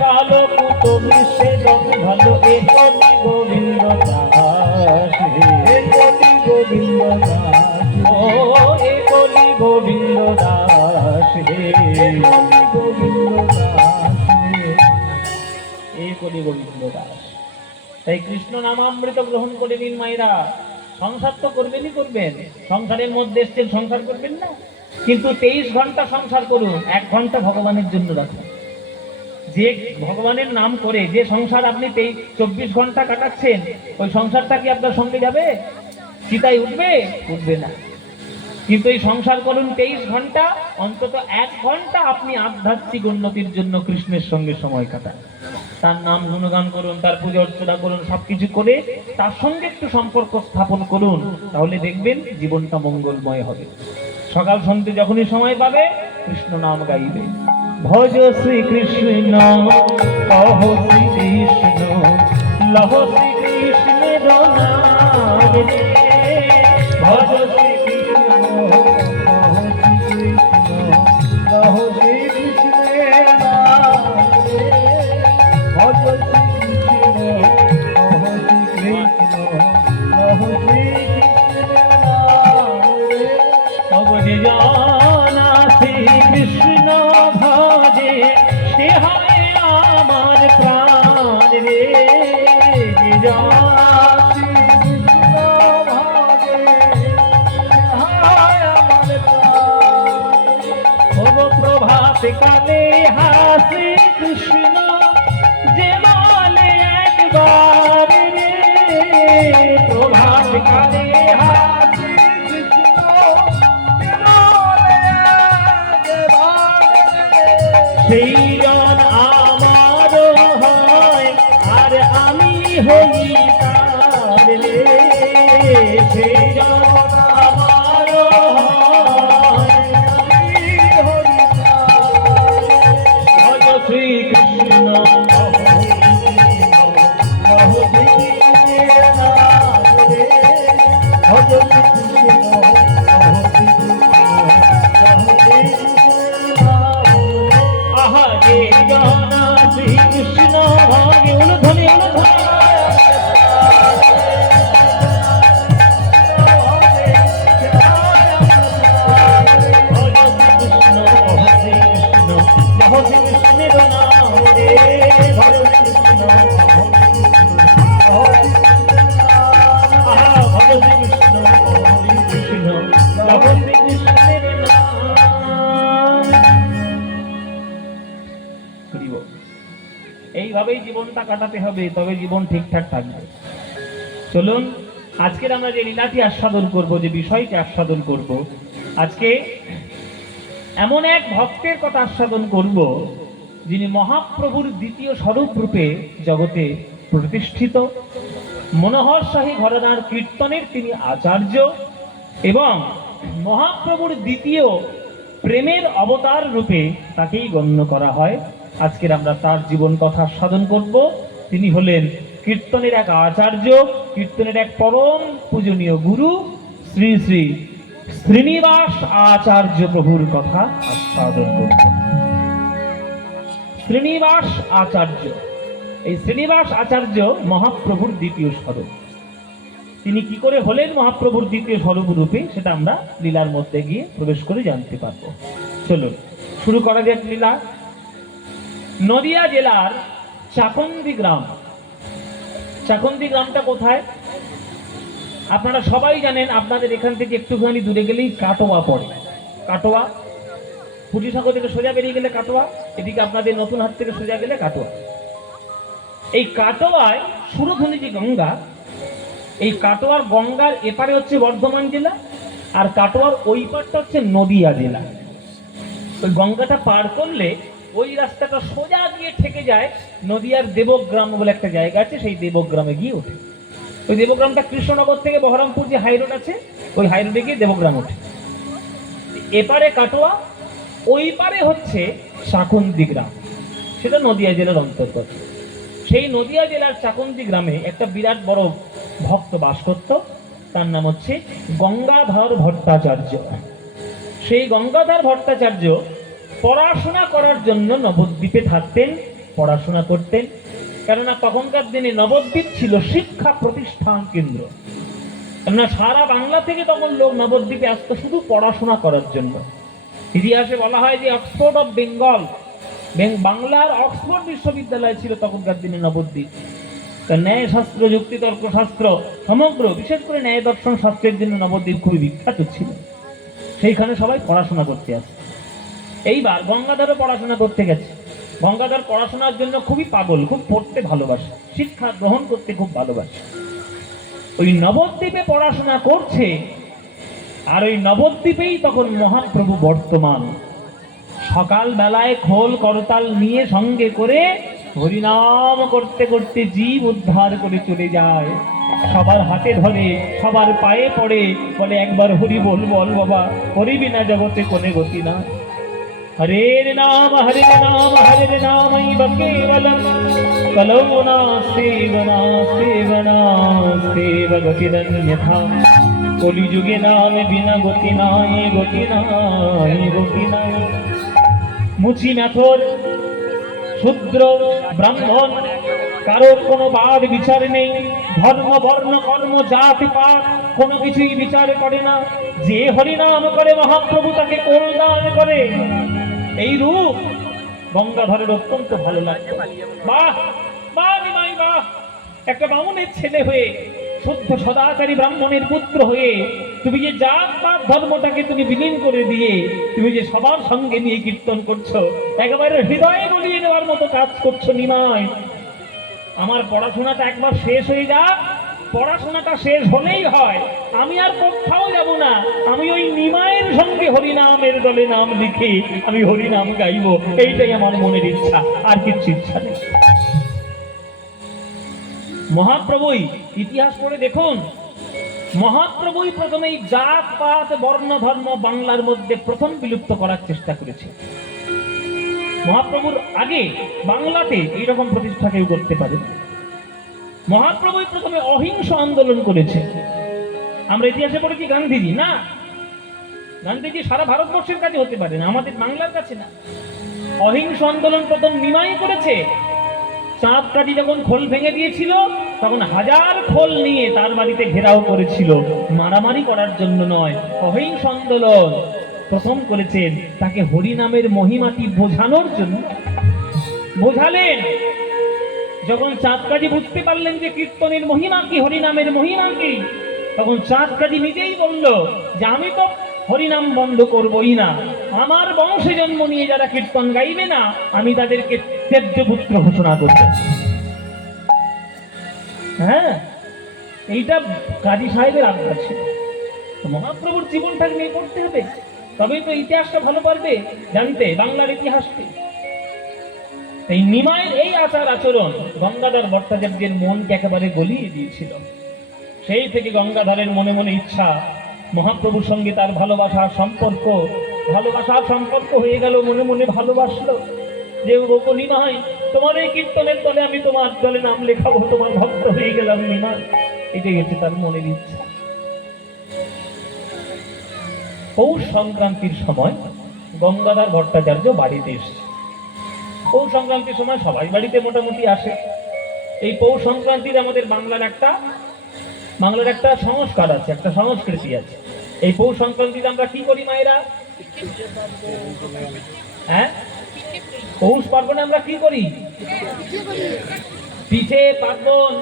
কালো কুতো নিষেধন ভালো এ কবি গোবিন্দ দাস, এ কবি গোবিন্দ দাস, ও এ কবি গোবিন্দ দাস, এ কবি গোবিন্দ দাস, এ কবি গোবিন্দ দাস। তাই কৃষ্ণ নামামৃত গ্রহণ করে নিন মায়েরা। সংসার তো করবেনই করবেন, সংসারের মধ্যে এসছেন, সংসার করবেন না? কিন্তু 23 ঘন্টা সংসার করুন, 1 ঘন্টা ভগবানের জন্য রাখুন। যে ভগবানের নাম করে যে সংসার আপনি 24 ঘন্টা কাটাচ্ছেন, ওই সংসারটা কি আপনার সঙ্গে যাবে? চিতায় উঠবে? উঠবে না। কিন্তু এই সংসার করুন 23 ঘন্টা, অন্তত 1 ঘন্টা আপনি আধ্যাত্মিক উন্নতির জন্য কৃষ্ণের সঙ্গে সময় কাটান। তার নাম গুণগান করুন, তার পূজা অর্চনা করুন, সবকিছু করে তার সঙ্গে একটু সম্পর্ক স্থাপন করুন, তাহলে দেখবেন জীবনটা মঙ্গলময় হবে। সকাল সন্ধ্যে যখনই সময় পাবে কৃষ্ণ নাম গাইবে। ভজ শ্রী কৃষ্ণ, কহ শ্রী কৃষ্ণ, লহ শ্রী কৃষ্ণের নাম রে। ভজ শ্রী কৃষ্ণ, কহ শ্রী কৃষ্ণ, লহ শ্রী কৃষ্ণের নাম রে। ভজ শ্রী কৃষ্ণ, কহ শ্রী কৃষ্ণ, লহ শ্রী কৃষ্ণের নাম রে। তব যে জানা শ্রী কৃষ্ণ ভজে, সে হয় আমার প্রাণ রে। যে জানা শ্রী কৃষ্ণ ভজে, সে হয় আমার প্রাণ। ভব প্রভাত কালে হাসি কৃষ্ণ, যে বলে একবার রে। প্রভাত কালে হাসি কৃষ্ণ, সেই জন আমার হয়, আর আমি হই তার রে। সেই জন আমার হয়, আমি হই তার। ভজ শ্রী কৃষ্ণ, কহ শ্রী কৃষ্ণের নাম রে। ভজ শ্রী কৃষ্ণ, কহ শ্রী কৃষ্ণ, কহ শ্রী কৃষ্ণের নাম রে। আহা যে জানা শ্রী কৃষ্ণ ভাগে, উলধ্বনি উলধ্বনি। এইভাবেই জীবনটা কাটাতে হবে, তবে জীবন ঠিকঠাক থাকবে। চলুন আজকের আমরা যে লীলাটি আস্বাদন করব, যে বিষয়টি আস্বাদন করব, আজকে এমন এক ভক্তের কথা আস্বাদন করব, যিনি মহাপ্রভুর দ্বিতীয় স্বরূপ রূপে জগতে প্রতিষ্ঠিত। মনোহর শাহী ঘরানার কীর্তনের তিনি আচার্য এবং মহাপ্রভুর দ্বিতীয় প্রেমের অবতার রূপে তাকেই গণ্য করা হয়। আজকের আমরা তার জীবন কথা আস্বাদন করব। তিনি হলেন কীর্তনের এক আচার্য, কীর্তনের এক পরম পূজনীয় গুরু, শ্রী শ্রী শ্রীনিবাস আচার্য প্রভুর কথা আস্বাদন করব। শ্রীনিবাস আচার্য, এই শ্রীনিবাস আচার্য মহাপ্রভুর দ্বিতীয় স্বরূপ। তিনি কি করে হলেন মহাপ্রভুর দ্বিতীয় স্বরূপ রূপে, সেটা আমরা লীলার মধ্যে গিয়ে প্রবেশ করে জানতে পারবো। চলুন শুরু করা যাক লীলা। নদিয়া জেলার চাকন্দি গ্রাম। চাকন্দি গ্রামটা কোথায় আপনারা সবাই জানেন। আপনাদের এখান থেকে একটুখানি দূরে গেলেই কাটোয়া পড়ে। কাটোয়া পুটিসাগর থেকে সোজা বেরিয়ে গেলে কাটোয়া, এদিকে আপনাদের নতুন হাট থেকে সোজা গেলে কাটোয়া। এই কাটোয়ায় সুরধুনী যে গঙ্গা, এই কাটোয়ার গঙ্গার এপারে হচ্ছে বর্ধমান জেলা, আর কাটোয়ার ওই পারটা হচ্ছে নদিয়া জেলা। ওই গঙ্গাটা পার করলে ওই রাস্তাটা সোজা গিয়ে ঠেকে যায় নদিয়ার দেবগ্রাম বলে একটা জায়গা আছে, সেই দেবগ্রামে গিয়ে ওঠে। ওই দেবগ্রামটা কৃষ্ণনগর থেকে বহরমপুর যে হাই রোড আছে, ওই হাই রোডে গিয়ে দেবগ্রাম ওঠে। এপারে কাটোয়া, ওই পারে হচ্ছে চাকন্দি গ্রাম, সেটা নদিয়া জেলার অন্তর্গত। সেই নদিয়া জেলার চাকন্দি গ্রামে একটা বিরাট বড় ভক্ত বাস করত, তার নাম হচ্ছে গঙ্গাধর ভট্টাচার্য। সেই গঙ্গাধর ভট্টাচার্য পড়াশোনা করার জন্য নবদ্বীপে থাকতেন পড়াশোনা করতেন। কেননা তখনকার দিনে নবদ্বীপ ছিল শিক্ষা প্রতিষ্ঠান কেন্দ্র। কেননা সারা বাংলা থেকে তখন লোক নবদ্বীপে আসতো শুধু পড়াশোনা করার জন্য। ইতিহাসে বলা হয় যে অক্সফোর্ড অফ বেঙ্গল, বাংলার অক্সফোর্ড বিশ্ববিদ্যালয় ছিল তখনকার দিনে নবদ্বীপ। ন্যায় শাস্ত্র, যুক্তিতর্ক শাস্ত্র, সমগ্র বিশেষ করে ন্যায় দর্শন শাস্ত্রের জন্য নবদ্বীপ খুবই বিখ্যাত ছিল। সেইখানে সবাই পড়াশোনা করতে আসে। এইবার গঙ্গাধরও পড়াশোনা করতে গেছে। গঙ্গাধর পড়াশোনার জন্য খুবই পাগল, খুব পড়তে ভালোবাসে, শিক্ষা গ্রহণ করতে খুব ভালোবাসে। ওই নবদ্বীপে পড়াশোনা করছে, আর ওই নবদ্বীপেই তখন মহাপ্রভু বর্তমান। সকাল বেলায় খোল করতাল নিয়ে সঙ্গে করে হরিনাম করতে করতে জীব উদ্ধার করে চলে যায়। সবার হাতে ধরে, সবার পায়ে পড়ে, বলে একবার হরি বল, বল বাবা, হরি বিনা জগতে কোনে গতি না। হরের নাম হরের নাম হরের নামৈব কেবলম, কলৌ নাস্তেব নাস্তেব নাস্তেব গতিরন্যথা। কলিযুগে নাম বিনা গতি নাই, গতি নাই, গতি নাই। মুচি মেথর, শূদ্র ব্রাহ্মণ কারোর কোনো বাদ বিচার নেই। ধর্ম বর্ণ কর্ম জাতি পাত কোনো কিছুই বিচার করে না। যে হরিনাম করে মহাপ্রভু তাকে কল্যাণ করে। এই রূপ গঙ্গাধরের অত্যন্ত ভালো লাগে। বাহ বাহ নিমাই বাহ, একটা বামুনের ছেলে হয়ে, শুদ্ধ সদাচারী ব্রাহ্মণের পুত্র হয়ে তুমি যে জাত পাত ধর্মটাকে তুমি বিলীন করে দিয়ে তুমি যে সবার সঙ্গে নিয়ে কীর্তন করছো, একেবারে হৃদয়ে গলিয়ে দেওয়ার মতো কাজ করছো নিমাই। আমার পড়াশোনাটা একবার শেষ হয়ে যাক, পড়াশোনাটা শেষ হলেই হয়, আমি আর কোথাও যাব না। আমি ওই নিমাইয়ের সঙ্গে হরিনামের দলে নাম লিখে আমি হরিনাম গাইব, এইটাই আমার মনের ইচ্ছা, আর কিছু ইচ্ছা নেই। মহাপ্রভুই, ইতিহাস পড়ে দেখুন, মহাপ্রভুই প্রথমে এই জাত পাত বর্ণ ধর্ম বাংলার মধ্যে প্রথম বিলুপ্ত করার চেষ্টা করেছে। মহাপ্রভুর আগে বাংলাতে এইরকম প্রতিষ্ঠা কেউ করতে পারে। মহাপ্রভুই প্রথমে অহিংস আন্দোলন করেছে। আমরা ইতিহাসে পড়েছি গান্ধীজি, না, গান্ধীজি সারা ভারতবর্ষের কাছে হতে পারে না, আমাদের বাংলার কাছে না। অহিংস আন্দোলন প্রথম নিমাই করেছে। চাঁদ কাঠি যখন খোল ভেঙে দিয়েছিল তখন হাজার খোল নিয়ে তার বাড়িতে ঘেরাও করেছিল, মারামারি করার জন্য নয়, অহিংস আন্দোলন প্রথম করেছেন। তাকে হরিনামের মহিমাটি বোঝানোর জন্য বোঝালেন। যখন চাঁদ কাঠি বুঝতে পারলেন যে কীর্তনের মহিমা কি, হরিনামের মহিমা কি, তখন চাঁদ কাঠি নিজেই বলল যে আমি তো হরিনাম বন্ধ করবই না, আমার বংশে জন্ম নিয়ে যারা কীর্তন গাইবে না আমি তাদেরকে ত্যায্য পুত্র ঘোষণা করব। হ্যাঁ, এইটা কাজী সাহেবের আজ্ঞা ছিল। মহাপ্রভুর জীবনটাকে নিয়ে পড়তে হবে, তবেই তো ইতিহাসটা ভালো পারবে জানতে, বাংলার ইতিহাসকে। এই নিমাইয়ের এই আচার আচরণ গঙ্গাধর ভট্টাচার্যের মনকে একেবারে গলিয়ে দিয়েছিল। সেই থেকে গঙ্গাধরের মনে মনে ইচ্ছা, মহাপ্রভুর সঙ্গে তার ভালোবাসার সম্পর্ক হয়ে গেল। মনে মনে ভালোবাসলো যে ও নিমাই, তোমার এই কীর্তনের দলে আমি তোমার দলে নাম লেখাবো, তোমার ভক্ত হয়ে গেলাম নিমাই। এটাই হচ্ছে তার মনের ইচ্ছা। পৌষ সংক্রান্তির সময় গঙ্গাধর ভট্টাচার্য বাড়িতে এসেছে। পৌষ সংক্রান্তির সময় সবাই বাড়িতে মোটামুটি আসে। এই পৌষ সংক্রান্তির আমাদের বাংলার একটা সংস্কার আছে, একটা সংস্কৃতি আছে। এই পৌষ সংক্রান্তিতে আমরা কি করি মায়েরা? হ্যাঁ, পৌষ পার্বণে আমরা কি করি? পিঠে পার্বণ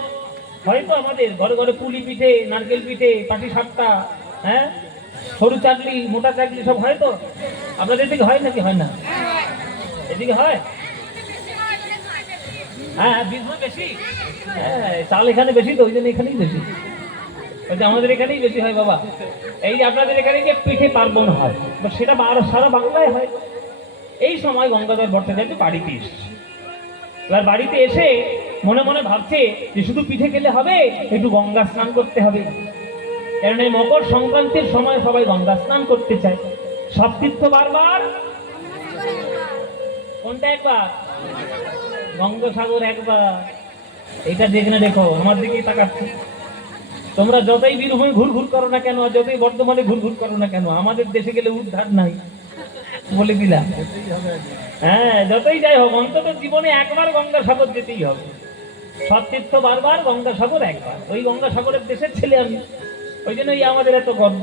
হয়তো আমাদের ঘরে ঘরে, পুলি পিঠে, নারকেল পিঠে, পাটি সাপটা, হ্যাঁ, সরু চাকলি, মোটা চাকলি সব হয়। তো আপনাদের এদিকে হয় নাকি হয় না? এদিকে হয়। হ্যাঁ, বীজ বেশি, হ্যাঁ, চাল এখানে বেশি, তো ওই জন্য এখানেই বেশি, আমাদের এখানেই বেশি হয় বাবা। এই যে আপনাদের এখানে যে পিঠে পার্বণ হয়, সেটা সারা বাংলায় হয়। এই সময় গঙ্গাধর ভট্টাচার্য বাড়িতে এসেছে। এবার বাড়িতে এসে মনে মনে ভাবছে যে শুধু পিঠে খেলে হবে, একটু গঙ্গা স্নান করতে হবে। কারণ এই মকর সংক্রান্তির সময় সবাই গঙ্গা স্নান করতে চায়। সব তীর্থ বারবার, কোনটা একবার? গঙ্গাসাগর একবার। এটা দেখে দেখো, আমার দিকেই তাকাচ্ছে। তোমরা যতই বীরভূমে ঘুরঘুর করো না কেন, যতই বর্ধমানে ঘুরঘুর করো না কেন, আমাদের দেশে গেলে উদ্ধার নাই। বলে দিলাম। হ্যাঁ, যতই যাই হোক অন্তত জীবনে একবার গঙ্গাসাগর যেতেই হবে। সব তীর্থ বারবার, গঙ্গাসাগর একবার। ওই গঙ্গাসাগরের দেশের ছেলে আমি, ওই জন্যই আমাদের এত গর্ব।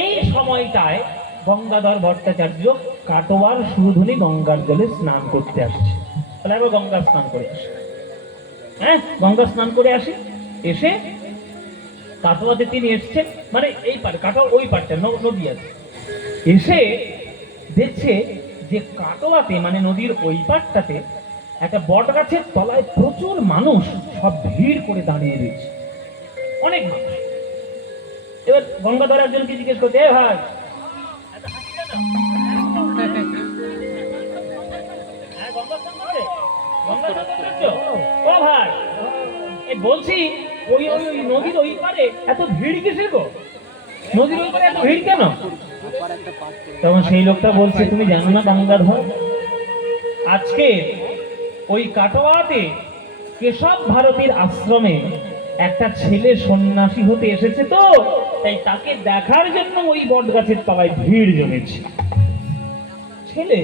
এই সময়টায় গঙ্গাধর ভট্টাচার্য কাটোয়ার সুরধুনী গঙ্গার জলে স্নান করতে আসছে। তাহলে আবার গঙ্গা স্নান করে আসে। হ্যাঁ, গঙ্গা স্নান করে আসি, এসে কাটোয়াতে তিনি এসছেন, মানে এই পার কাটোয়া ওই পারটা নদী আছে। এসে দেখছে যে কাটোয়াতে মানে নদীর ওই পারটাতে একটা বট গাছের তলায় প্রচুর মানুষ সব ভিড় করে দাঁড়িয়ে রয়েছে, অনেক মানুষ। এবার গঙ্গাধর একজনকে জিজ্ঞেস করছে, এ ভাই বলছি ওই ওই নদীর ওই পারে এত ভিড় কিসের গো? নদীর ওই পারে এত ভিড় কেন? তখন সেই লোকটা বলছে, তুমি জানো না গঙ্গাধর, আজকে ওই কাটোয়াতে কেশব ভারতীর আশ্রমে একটা ছেলে সন্ন্যাসী হতে এসেছে, তো তাই তাকে দেখার জন্য ওই বট গাছের তলায় ভিড় জমেছে। ছেলে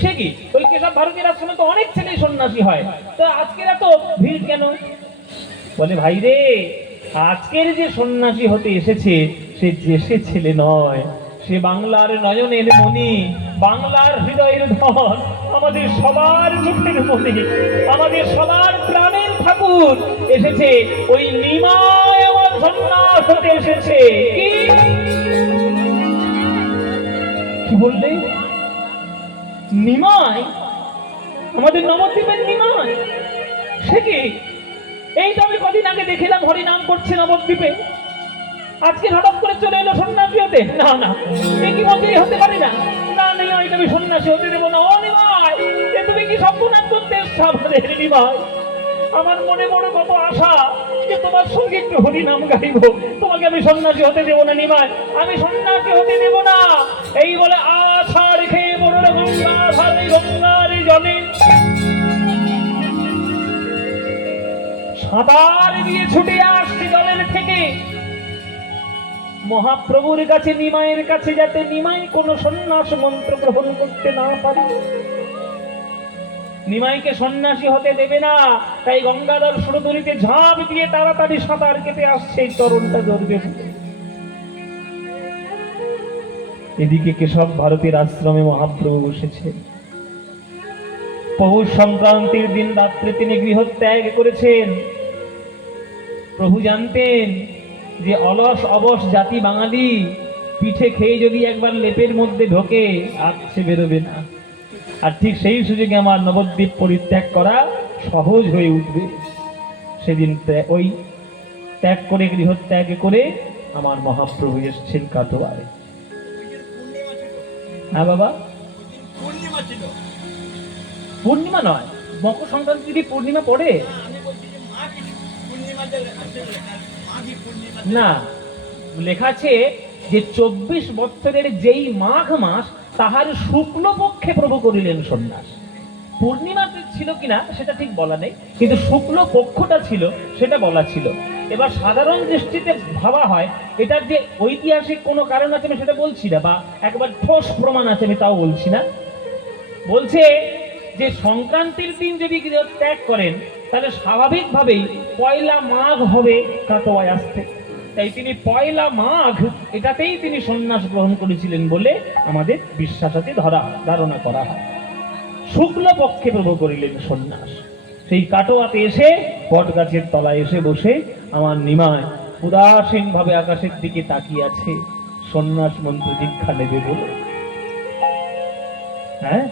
সে কি? ওই কেশব ভারতীর আশ্রমে তো অনেক ছেলে সন্ন্যাসী হয়, তো আজকের এত ভিড় কেন? বলে, ভাই রে, আজকের যে সন্ন্যাসী হতে এসেছে সে দেশে ছেলে নয়, সে বাংলার নয়নের মণি, বাংলার হৃদয়ের ধন, আমাদের সবার চোখের মণি, আমাদের সবার প্রাণের ঠাকুর এসেছে। ওই নিমাই আমার সন্ন্যাস হতে এসেছে। কি বললে? নিমাই? আমাদের নবদ্বীপের নিমাই? সে কি? এই তো আমি কদিন আগে দেখলাম হরিনাম করছে নবদ্বীপে, আজকে হঠাৎ করে চলে এলো সন্ন্যাসী হতে? না না, এ কি মতেই হতে পারে না। না নিমাই, তুমি সন্ন্যাসী হতে দেবো না। ও নিমাই, এ তুমি কি সর্বনাশ করতে এসছো আমাদের? নিমাই, আমার মনে বড় কত আশা যে তোমার সঙ্গে একটু হরিনাম গাইবো, তোমাকে আমি সন্ন্যাসী হতে দেবো না নিমাই, আমি সন্ন্যাসী হতে দেবো না। এই বলে আশা রেখে বড় গঙ্গার জলে সাঁতার দিয়ে ছুটে আসছে জলের থেকে মহাপ্রভুর কাছে, নিমাইয়ের কাছে, যাতে নিমাই কোন সন্ন্যাস মন্ত্র গ্রহণ করতে না পারে। নিমাইকে সন্ন্যাসী হতে দেবে না, তাই গঙ্গাধর সুরধুনীতে ঝাঁপ দিয়ে তাড়াতাড়ি সাঁতার কেটে আসছে এই তরুণটা ধরবে। এদিকে কেশব ভারতীর আশ্রমে মহাপ্রভু বসেছে। পৌষ সংক্রান্তির দিন রাত্রে তিনি গৃহত্যাগ করেছেন। প্রভু জানতেন যে অলস অবশ জাতি বাঙালি পিঠে খেয়ে যদি একবার লেপের মধ্যে ঢোকে আর সে বেরোবে না। আর ঠিক সেই সুযোগে আমার নবদ্বীপ পরিত্যাগ করা সহজ হয়ে উঠবে। সেদিন ওই ত্যাগ করে, গৃহত্যাগ করে আমার মহাপ্রভু এসেছেন কাটোয়ায়। হ্যাঁ বাবা, পূর্ণিমা নয়, মকর সংক্রান্তি কি পূর্ণিমা পড়ে? না, লেখা আছে যে 24 বছরের যেই মাঘ মাস তাহার শুক্ল পক্ষে প্রভু করিলেন সন্ন্যাস। পূর্ণিমা ছিল কিনা সেটা ঠিক বলা নেই, কিন্তু শুক্ল পক্ষটা ছিল সেটা বলা ছিল। এবার সাধারণ দৃষ্টিতে ভাবা হয় এটার যে ঐতিহাসিক কোনো কারণ আছে আমি সেটা বলছি না, বা একবার ঠোস প্রমাণ আছে আমি তাও বলছি না। বলছে যে সংক্রান্তির দিন যদি ত্যাগ করেন তাহলে স্বাভাবিকভাবেই পয়লা মাঘ হবে কাটোয়ায় আসতে, তাই তিনি পয়লা মাঘ এটাতেই তিনি সন্ন্যাস গ্রহণ করেছিলেন বলে আমাদের বিশ্বাসে ধারণা করা হয়। শুক্ল পক্ষে প্রভু করিলেন সন্ন্যাস। সেই কাটোয়াতে এসে বট গাছের তলায় এসে বসে আমার নিমাই উদাসীন ভাবে আকাশের দিকে তাকিয়ে আছে, সন্ন্যাস মন্ত্র দীক্ষা নেবে বলে। হ্যাঁ,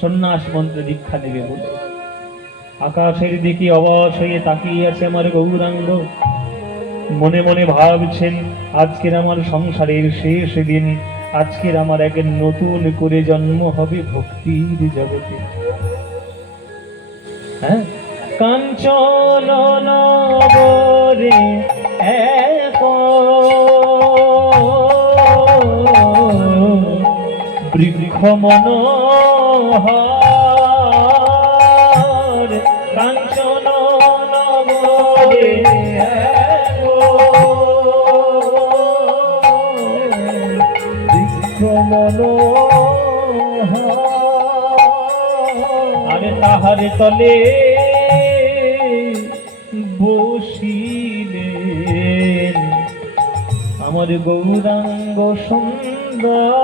সন্ন্যাস মন্ত্র দীক্ষা নেবে বলে আকাশের দিকে অবশ হয়ে তাকিয়ে আছে আমার গৌরাঙ্গ। মনে মনে ভাবছেন আজকের আমার সংসারের শেষ দিন, আজকের আমার এক নতুন করে জন্ম হবে ভক্তির জগতে। হ্যাঁ, কাঞ্চন নগরে এক বৃক্ষ মনোহর, কাঞ্চন নগরে বৃক্ষ মনোহর আরে তাহার তলে বসিলেন আমার গৌরাঙ্গ সুন্দর,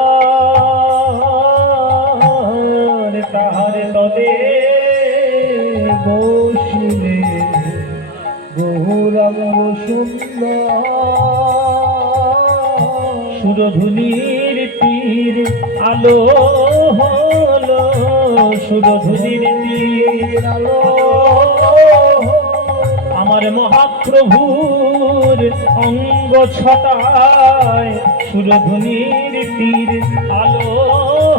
তাহার তলে বসিলেন গৌরাঙ্গ সুন্দর। সুরধুনির তীর আলো হলো, সুরধুনির তীর আলো আমার মহাপ্রভুর অঙ্গ ছটায়, সুরধুনির তীর আলো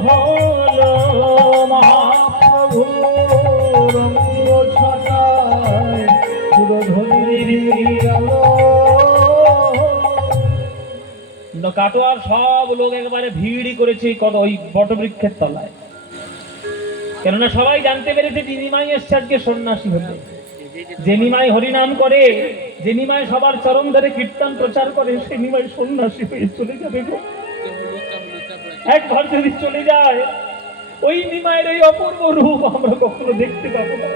হলো মহাপ্রভুর অঙ্গ ছটায়, সুরধুনির তীর আলো। কাটোয়ার সব লোক একবারে ভিড়ই করেছে ওই বটবৃক্ষের তলায়, কেননা সবাই জানতে পেরেছে যে নিমাই এসছে আজকে সন্ন্যাসী হতে। যে নিমাই হরিনাম করে, যে নিমাই সবার চরণ ধরে কীর্তন প্রচার করে, সে নিমাই সন্ন্যাসী হয়ে চলে যাবে গো। একবার যদি চলে যায়, ওই নিমাইয়ের এই অপূর্ব রূপ আমরা কখনো দেখতে পাবো না।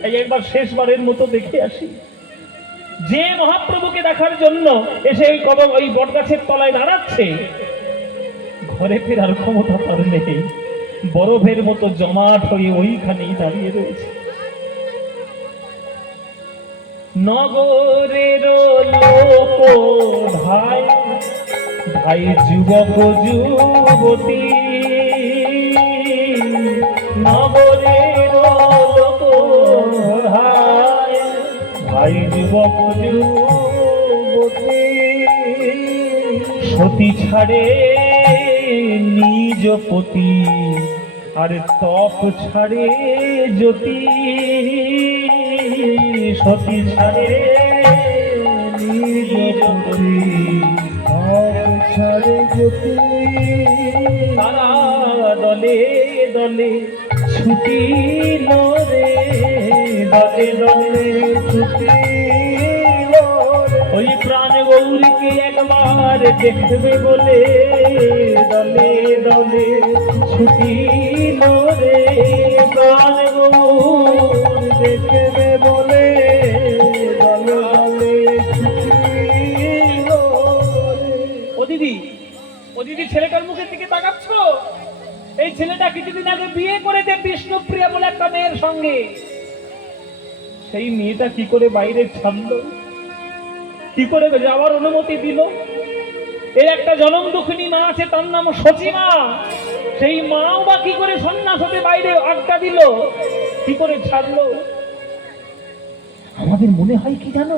তাই একবার শেষবারের মতো দেখে আসি। যে মহাপ্রভুকে দেখার জন্য এসে ওই বটগাছের তলায় দাঁড়াচ্ছে, ঘরে ফেরার ক্ষমতা তার নেই, বরফের মতো জমাট হয়ে ওইখানেই দাঁড়িয়ে রয়েছে। নগরের লোক ভাই ভাই যুবক যুবতী, নগরের লোক ভাই ভাই যুবক যুবতী, সতী ছাড়ে নিজ পতি আর তপ ছাড়ে জ্যোতি, সতী ছাড়ে নিজ পতি তপ ছাড়ে জ্যোতি। তারা দলে দলে ছুটিল রে, দলে দলে ছুটিল, ওই প্রাণ গৌরীকে একবার দেখবে বলে দলে দলে ছুটিল রে, প্রাণ গৌর দেখবে বলে দলে দলে ছুটিল রে। ও দিদি ছেলেটার মুখের দিকে তাকাচ্ছ? এই ছেলেটা কিছুদিন আগে বিয়ে করেছে বিষ্ণুপ্রিয়া বলে একটা মেয়ের সঙ্গে। সেই মেয়েটা কি করে বাইরে ছাড়লো, কি করে যাওয়ার অনুমতি দিল? এর একটা জনম দুঃখিনী মা আছে, তার নাম সচিমা। সেই মাও বা কি করে সন্ন্যাস হতে বাইরে আড্ডা দিল, কি করে ছাড়লো? আমাদের মনে হয় কি জানো,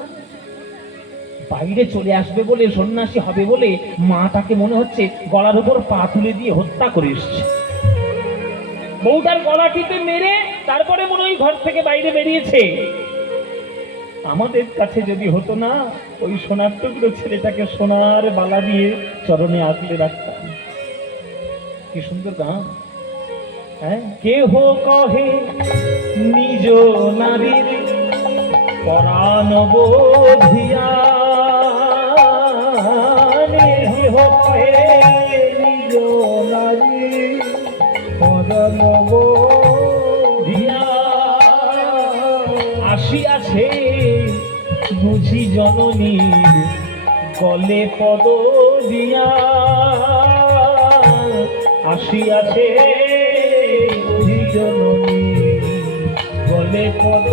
বাইরে চলে আসবে বলে, সন্ন্যাসী হবে বলে মাটাকে মনে হচ্ছে গলার উপর পা তুলে দিয়ে হত্যা করে এসছে। বউটার গলা টিপে মেরে তারপরে মনে হয় ঘর থেকে বাইরে বেরিয়েছে। আমাদের কাছে যদি হতো না, ওই সোনার টুকরো ছেলেটাকে সোনার বালা দিয়ে চরণে আগলে রাখতাম। কি সুন্দর গান! হ্যাঁ, কেহ কহে নিজ নারীর পরাণ বোধিয়া, কেহ কহে নিজ নারীর পরাণ বোধিয়া, আসিয়াছে বুঝি জননীর গলে পদ দিয়া, আসিয়াছে বুঝি জননীর গলে পদ